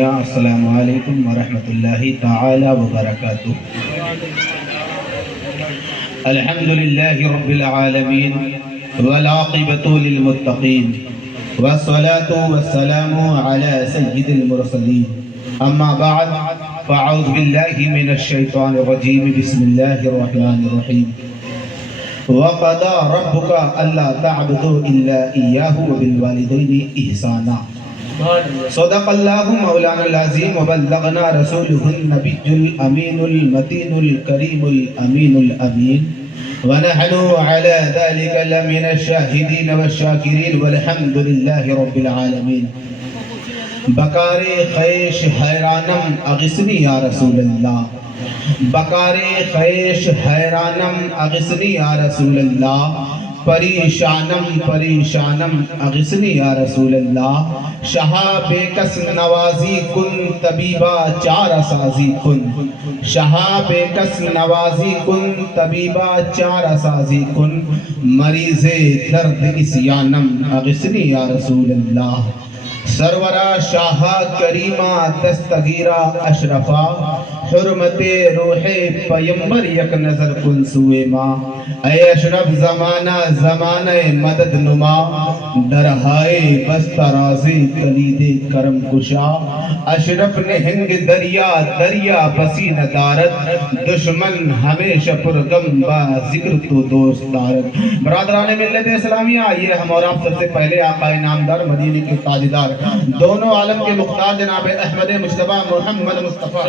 السلام علیکم ورحمۃ اللہ تعالی وبرکاتہ۔ الحمد للہ رب العالمین والعاقبۃ للمتقین والصلاة والسلام علی سید المرسلین، اما بعد فاعوذ باللہ من الشیطان الرجیم، بسم اللہ الرحمن الرحیم۔ وقضى ربك الا تعبدوا الا اياه وبالوالدين احسانا۔ صدق اللہ مولانا العظیم وبلغنا رسوله النبی الامین المتین الکریم الامین الامین، ونحن على ذلك لمن الشاہدین والشاکرین والحمد للہ رب العالمین۔ بکار خیش حیرانم اغثنی یا رسول اللہ، بکار خیش حیرانم اغثنی یا رسول اللہ، پریشانم پریشانم اغثنی یا رسول اللہ۔ شہاب کس نوازی کن طبیبہ چارہ سازی کن، شہاب کس نوازی کن طبیبہ چارہ سازی کن، مریض درد اسیانم اغثنی یا رسول اللہ۔ سرورہ شاہ کریمہ دستگیرہ اشرفہ، حرمت روح پیمبر یک نظر کن سوئے ماں۔ اے اشرف زمانہ زمانہ مدد نما، درہائے بستہ رازی کلید کرم کشا۔ اشرف نہنگ دریا دریا بسی ندارت، دشمن ہمیشہ پرغم با ذکر تو دوست دارت۔ برادران ملت اسلامیہ، آئیے ہم اور آپ سب سے پہلے آقا نامدار مدینے کے تاجدار دونوں عالم کے مختار جناب احمد مجتبیٰ محمد مصطفیٰ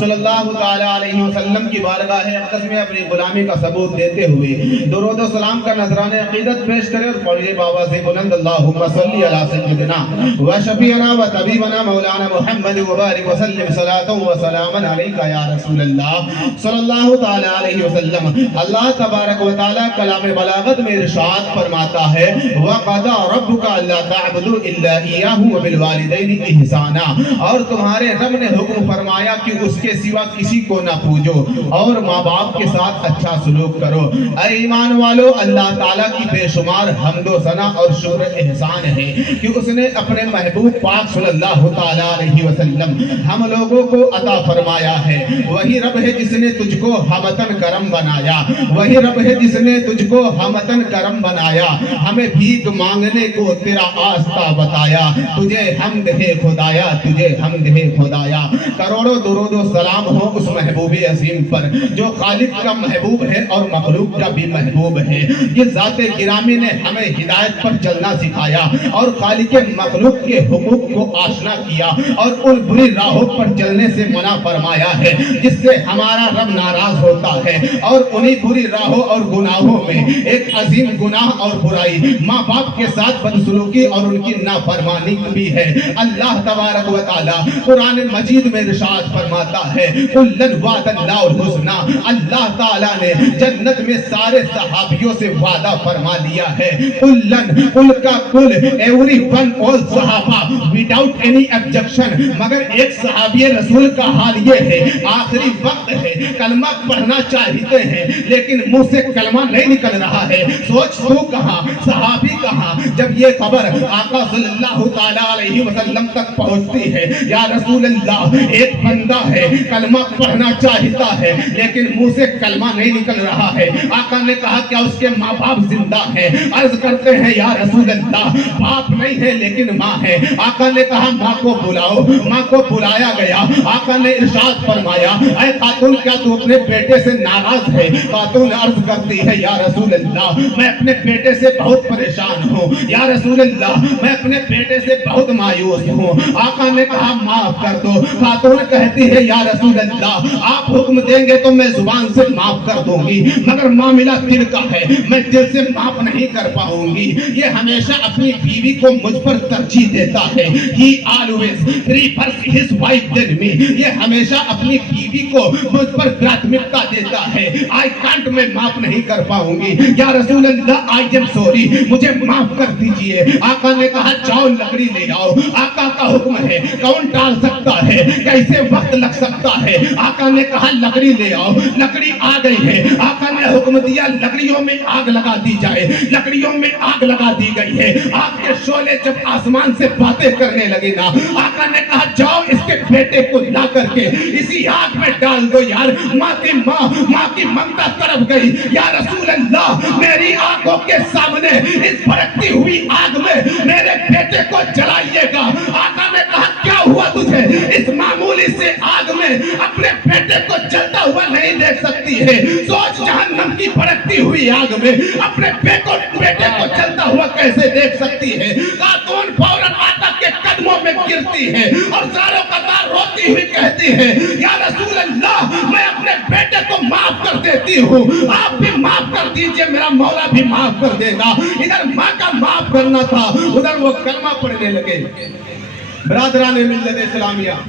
صلی اللہ تعالی علیہ وسلم کی بارگاہ اقدس میں اپنی غلامی کا ثبوت دیتے ہوئے درود و سلام کا نذرانہ عقیدت پیش کرے اور پڑھیے بابا سے بلند اللہم صلی علی سیدنا و شفیعنا و طبیبنا مولانا محمد وبارک وسلم صلاۃ و سلام علیکہ یا رسول اللہ صلی اللہ تعالی علیہ وسلم۔ اللہ تبارک و تعالی کلام بلاغت میں ارشاد فرماتا ہے، وَقَضَى رَبُّكَ أَلَّا تَعْبُدُوا إِلَّا إِيَّاهُ وَبِالْوَالِدَيْنِ إِحْسَانًا، اور تمہارے رب نے حکم فرمایا کہ اس کے سوا کسی کو نہ پوجو اور ماں باپ کے ساتھ اچھا سلوک کرو۔ اے ایمان والو، اللہ تعالیٰ کی بے شمار حمد و ثنا اور شکر احسان ہے کہ اس نے اپنے محبوب پاک صلی اللہ تعالی علیہ وسلم ہم لوگوں کو عطا فرمایا ہے۔ وہی رب ہے جس نے تجھ کو ہمتن کرم بنایا، وہی رب ہے جس نے تجھ کو ہمتن کرم بنایا، ہمیں بھیک مانگنے کو تیرا آستہ بتایا، تجھے حمد ہے خدایا، تجھے حمد ہے خدایا۔ کروڑوں درود و سلام ہو اس محبوب عظیم پر جو خالق کا محبوب ہے اور مخلوق کا بھی محبوب ہے۔ یہ ذات گرامی نے ہمیں ہدایت پر چلنا سکھایا اور خالق مخلوق کے حقوق کو آشنا کیا اور ان بری راہوں پر چلنے سے منع فرمایا ہے جس سے ہمارا رب ناراض ہوتا ہے۔ اور انہی بری راہوں اور گناہوں میں ایک عظیم گناہ اور برائی ماں باپ کے ساتھ بدسلوکی اور ان کی نافرمانی بھی ہے۔ اللہ تبارک و تعالی قرآن مجید میں ارشاد فرماتا ہے، کُلًّا وعد اللہ الحسنى، اللہ تعالیٰ نے جنت میں سارے صحابیوں سے وعدہ فرما لیا ہے۔ کُلًّا، کل کا کل، ایوری ون، all صحابہ without any objection، مگر ایک صحابی رسول کا حال یہ ہے، آخری وقت ہے، کلمہ پڑھنا چاہتے ہیں لیکن منہ سے کلمہ نہیں نکل رہا ہے۔ سوچ تو کہاں، صحابی کہاں، جب یہ خبر آقا صلی اللہ تعالی علیہ وسلم تک پہنچتی ہے، یا رسول اللہ ایک بندہ ہے کلمہ پڑھنا چاہتا ہے لیکن منہ سے کلمہ نہیں نکل رہا ہے۔ آقا نے کہا کیا اس کے ماں باپ زندہ ہیں؟ عرض کرتے ہیں یا رسول اللہ باپ نہیں ہے لیکن ماں ہے۔ آقا نے کہا ماں کو بلاؤ، ماں کو بلایا گیا۔ آقا نے ارشاد فرمایا، اے خاتون کیا تو اپنے بیٹے سے ناراض ہے؟ خاتون عرض کرتی ہے یا رسول اللہ میں اپنے بیٹے سے بہت پریشان ہوں، یا رسول اللہ میں اپنے بیٹے سے بہت مایوس ہوں۔ آقا نے کہا معاف کر دو۔ خاتون کہتی ہے یا رسول اللہ آپ حکم دیں گے تو میں زبان سے معاف کر دوں گی مگر معاملہ دل کا ہے، میں دل سے معاف نہیں کر پاؤں گی۔ یہ ہمیشہ اپنی بیوی کو مجھ پر ترجیح دیتا ہے، he always prefers his wife than me، یہ ہمیشہ اپنی بیوی کو مجھ پر پراتھمکتا دیتا ہے۔ I can't، میں معاف نہیں کر پاؤں گی، یا رسول اللہ I am sorry، مجھے معاف کر دیجئے۔ آقا نے کہا جاؤ لکڑی لے آؤ۔ آقا کا حکم ہے، کون ٹال سکتا ہے، کیسے وقت لگ سکتا ہے؟ آقا نے کہا لکڑی لے آؤ۔ لکڑی آ گئی ہے۔ آقا نے حکم دیا لکڑیوں میں آگ لگا دی جائے۔ لکڑیوں میں آگ لگا دی گئی ہے۔ آگ کے شعلے جب آسمان سے باتیں کرنے لگے نا، آقا نے کہا جاؤ اس کے بیٹے کو لا کر کے اسی آگ میں ڈال دو یار. ماں کی ممتا تڑپ گئی. یا رسول اللہ میری آنکھوں کے سامنے اس بھڑکتی ہوئی آگ میں میرے بیٹے کو جلائیے گا. آقا نے کہا کیا ہوا تجھے؟ اس معمولی سے آگ میں اپنے بیٹے کو جلتا ہوا نہیں دیکھ سکتی ہے. سوچ جہنم کی بھڑکتی ہوئی آگ میں اپنے بیٹے کو جلتا ہوا کیسے دیکھ سکتی ہے؟ خاتون فوراً آقا کے قدموں میں گرتی ہے اور زاروں قطار روتی ہوئی کہتی ہے یا رسول اللہ میں اپنے بیٹے کو معاف کر دیتی ہوں, آپ بھی معاف کر دیجئے, میرا مولا بھی معاف کر دے گا. ادھر ماں کا معاف کرنا تھا, ادھر وہ کلمہ پڑھنے لگے. برادران ملت اسلامیہ,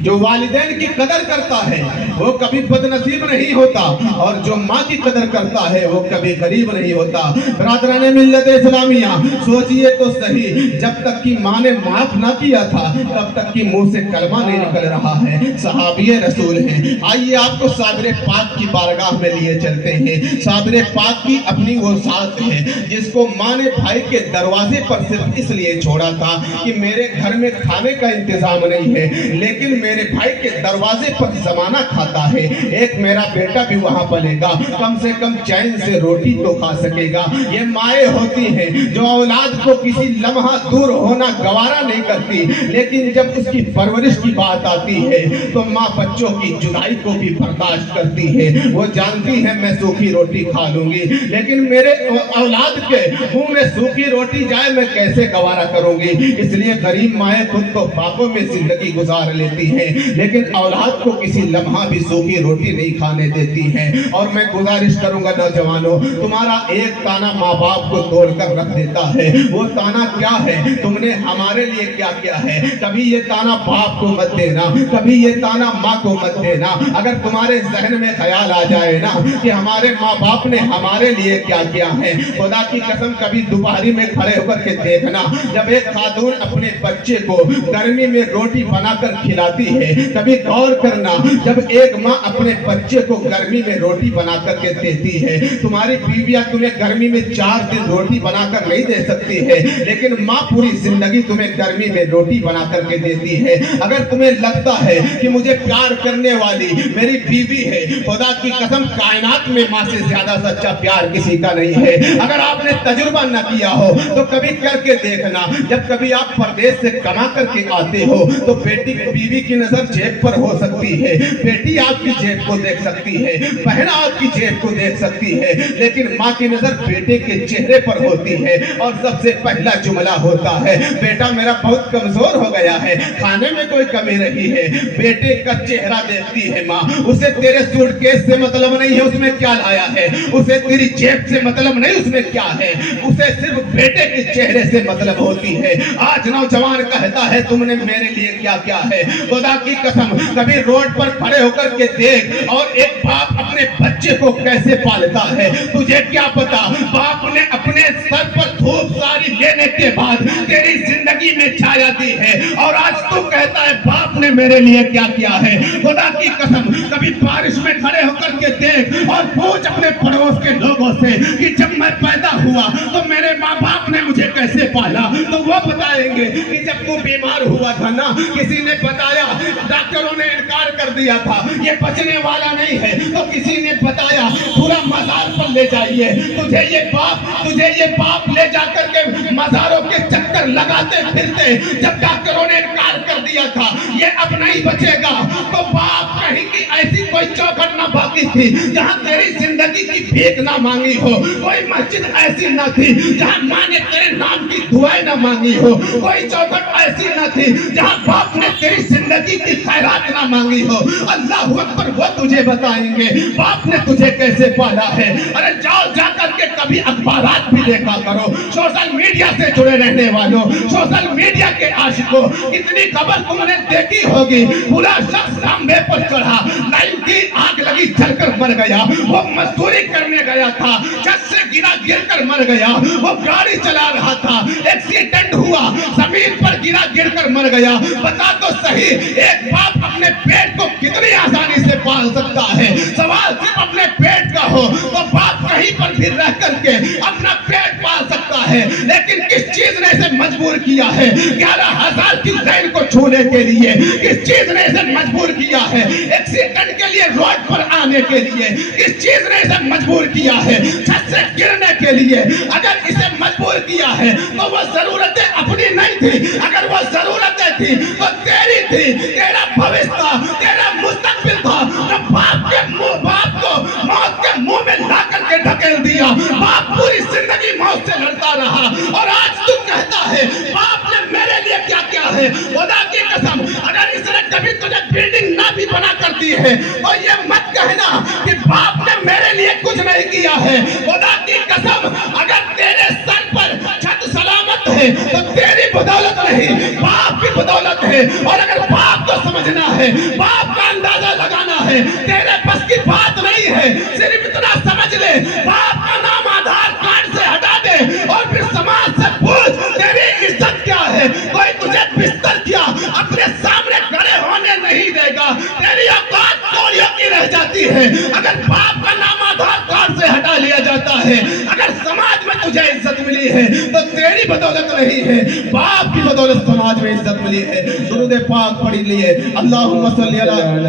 جو والدین کی قدر کرتا ہے وہ کبھی بد نصیب نہیں ہوتا, اور جو ماں کی قدر کرتا ہے وہ کبھی غریب نہیں ہوتا. برادران ملت اسلامیہ سوچئے تو صحیح, جب تک کہ ماں نے معاف نہ کیا تھا تب تک کہ منہ سے کلمہ نہیں نکل رہا ہے. صحابی رسول ہیں. آئیے آپ کو صابر پاک کی بارگاہ میں لیے چلتے ہیں. صابر پاک کی اپنی وہ ذات ہے جس کو ماں نے بھائی کے دروازے پر صرف اس لیے چھوڑا تھا کہ میرے گھر میں کھانے کا انتظام نہیں ہے, لیکن میرے بھائی کے دروازے پر زمانہ کھاتا ہے, ایک میرا بیٹا بھی وہاں پلے گا, کم سے کم چین سے روٹی تو کھا سکے گا. یہ مائیں ہوتی ہیں جو اولاد کو کسی لمحہ دور ہونا گوارا نہیں کرتی, لیکن جب اس کی پرورش کی بات آتی ہے تو ماں بچوں کی جدائی کو بھی برداشت کرتی ہے. وہ جانتی ہے میں سوکھی روٹی کھا لوں گی, لیکن میرے اولاد کے منہ میں سوکھی روٹی جائے میں کیسے گوارا کروں گی. اس لیے غریب مائیں خود تو فاقوں میں زندگی گزار لیتی ہیں, لیکن اولاد کو کسی لمحہ بھی سوکھی روٹی نہیں کھانے دیتی ہیں. اور میں گزارش کروں گا نوجوانوں, تمہارا ایک تانا ماں باپ کو توڑ کر رکھ دیتا ہے. وہ تانا کیا ہے؟ تم نے ہمارے لیے کیا کیا ہے. کبھی یہ تانا باپ کو مت دینا, کبھی یہ تانا ماں کو مت دینا. اگر تمہارے ذہن میں خیال آ جائے نا کہ ہمارے ماں باپ نے ہمارے لیے کیا کیا ہے, خدا کی قسم کبھی دوپہری میں کھڑے ہو کر کے دیکھنا, جب ایک خاتون اپنے بچے کو گرمی میں روٹی بنا کر کھلاتی ہے, کبھی غور کرنا جب ایک ماں اپنے بچے کو گرمی میں روٹی بنا کر کے دیتی ہے. تمہاری بیویاں تمہیں گرمی میں 4 دن روٹی بنا کر نہیں دے سکتی ہے, لیکن ماں پوری زندگی تمہیں گرمی میں روٹی بنا کر کے دیتی ہے. اگر تمہیں لگتا ہے کہ مجھے پیار کرنے والی میری بیوی ہے, خدا کی قسم کائنات میں ماں سے زیادہ سچا پیار کسی کا نہیں ہے. اگر آپ نے تجربہ نہ کیا ہو تو کبھی کر کے دیکھنا, جب کبھی آپ پردیس سے کما کر کے آتے ہو تو بیوی کی نظر جیب پر ہو سکتی ہے, بیٹی آپ کی جیب کو دیکھ سکتی ہے, بہن آپ کی جیب کو دیکھ سکتی ہے, لیکن ماں کی نظر بیٹے کے چہرے پر ہوتی ہے. اور سب سے پہلا جملہ ہوتا ہے بیٹا میرا بہت کمزور ہو گیا ہے, کھانے میں کوئی کمی رہی ہے. بیٹے کا چہرہ دیکھتی ہے ماں, اسے تیرے سوٹ کیس سے مطلب نہیں ہے اس میں کیا لایا ہے, اسے تیری جیب سے مطلب نہیں اس میں کیا ہے, اسے صرف بیٹے کے چہرے سے مطلب ہوتی ہے. آج نوجوان کہتا ہے تم نے میرے لیے کیا کیا ہے. خدا کی قسم کبھی روڈ پر کھڑے ہو کر کے دیکھ اور ایک باپ اپنے بچے کو کیسے پالتا ہے. تجھے کیا پتا باپ نے اپنے سر پر دھوپ ساری لینے کے بعد تیری زندگی میں چھایا دی ہے, اور آج تو کہتا ہے باپ نے میرے لیے کیا کیا ہے. خدا کی قسم کبھی بارش میں کھڑے ہو کر کے دیکھ اور پوچھ اپنے پڑوس کے لوگوں سے کہ جب میں پیدا ہوا تو میرے ماں باپ نے مجھے کیسے پالا, تو وہ بتائیں گے کہ جب تو بیمار ہوا تھا نا کسی نے بتایا, ڈاکٹروں نے انکار کر دیا تھا یہ بچنے والا نہیں ہے, تو کسی نے بتایا پورا مزار پر لے جائیے, تجھے یہ باپ لے جا کر کے مزاروں کے چکر لگاتے پھرتے, جب ڈاکٹروں نے انکار کر دیا تھا یہ اب نہیں بچے گا, تو باپ کہیں کی ایسی کوئی چوکھٹ نہ باقی تھی جہاں تیری زندگی کی بھیک نہ مانگی ہو, کوئی مسجد ایسی نہ تھی جہاں ماں نے تیرے نام کی دعائیں نہ مانگی ہو, کوئی چوکھٹ ایسی نہ تھی جہاں باپ نے تیری زندگی کی خیرات نہ مانگی ہو. اللہ اکبر, وہ تجھے بتائیں گے باپ نے تجھے کیسے پالا ہے. ارے جاؤ جا کر کے کبھی اخبارات بھی دیکھا کرو, سوشل میڈیا سے جڑے رہنے والوں, سوشل میڈیا کے عاشقوں, کتنی خبر تم نے دیکھی ہوگی پورا شخص کھمبے پر چڑھا, لائن کی آگ لگی جل کر مر گیا, وہ مزدوری کرنے گیا تھا چھت سے گر کر مر گیا, وہ گاڑی چلا رہا تھا ایکسیڈنٹ ہوا زمین پر گر کر مر گیا. بتا تو صحیح ایک باپ اپنے پیٹ کو کتنی آسانی سے پال سکتا ہے. سوال صرف اپنے پیٹ کا ہو تو باپ کہیں پر بھی رہ کر کے اپنا پیٹ پال سکتا ہے, لیکن کس چیز چیز نے اسے مجبور کیا ہے 11,000 کی لائن کو چھونے کے لیے؟ کس چیز نے اسے مجبور کیا ہے ایکسیڈنٹ کے لیے روڈ پر آنے کے لیے؟ کس چیز نے اسے مجبور کیا ہے چھت سے گرنے کے لیے؟ اگر اسے مجبور کیا ہے تو وہ ضرورتیں اپنی نہیں تھی، اگر وہ ضرورتیں تھی تو تیری تھی، تیرا بھوش تھا، تیرا مستقبل تھا، جو باپ کو موت کے منہ میں لا کر کے ڈھکیل دیا۔ باپ پوری زندگی موت سے لڑتا رہا اور آج تو کہتا ہے باپ نے میرے لیے کیا کیا ہے۔ خدا کی قسم اگر اس نے کبھی تجھے بلڈنگ نہ بھی بنا کر دی ہے تو یہ مت کہنا کہ باپ نے میرے لیے کچھ نہیں کیا ہے۔ خدا کی قسم اگر تیرے سر پر چھت سلامت ہے تو تیری بدولت نہیں، باپ کی بدولت ہے۔ اور اگر باپ کو سمجھنا ہے، باپ کا اندازہ لگانا ہے، تیرے بس کی بات نہیں ہے۔ صرف اتنا سمجھ لے باپ کا نام آدھار کارڈ سے ہٹا دے اور پھر سماج سے پوچھ تیری عزت کیا ہے۔ کوئی تجھے بستر کیا اپنے سامنے کھڑے ہونے نہیں دے گا، تیری اوقات کوڑیوں کی رہ جاتی ہے اگر باپ کا نام آدھار کارڈ سے ہٹا لیا جاتا ہے۔ اگر سماج میں تجھے عزت ملی ہے تو تیری بدولت نہیں ہے، باپ کی بدولت سماج میں عزت ملی ہے۔ درود پاک پڑھ لیے اللہم صلی علی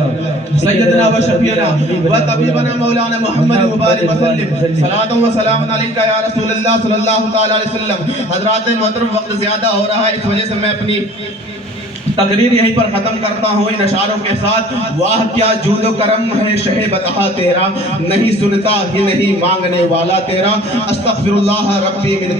سیدنا و شفیعنا و طبیبنا مولانا محمد مبارک وسلم صلاۃ و سلام علیکہ یا رسول اللہ صلی اللہ تعالی علیہ وسلم۔ حضرات محترم وقت زیادہ ہو رہا ہے، اس وجہ سے میں اپنی تقریر یہیں پر ختم کرتا ہوں ان اشعاروں کے ساتھ۔ واہ کیا جود و کرم ہے شہ بطحہ تیرا، نہیں سنتا ہی نہیں مانگنے والا تیرا، استغفر اللہ ربی من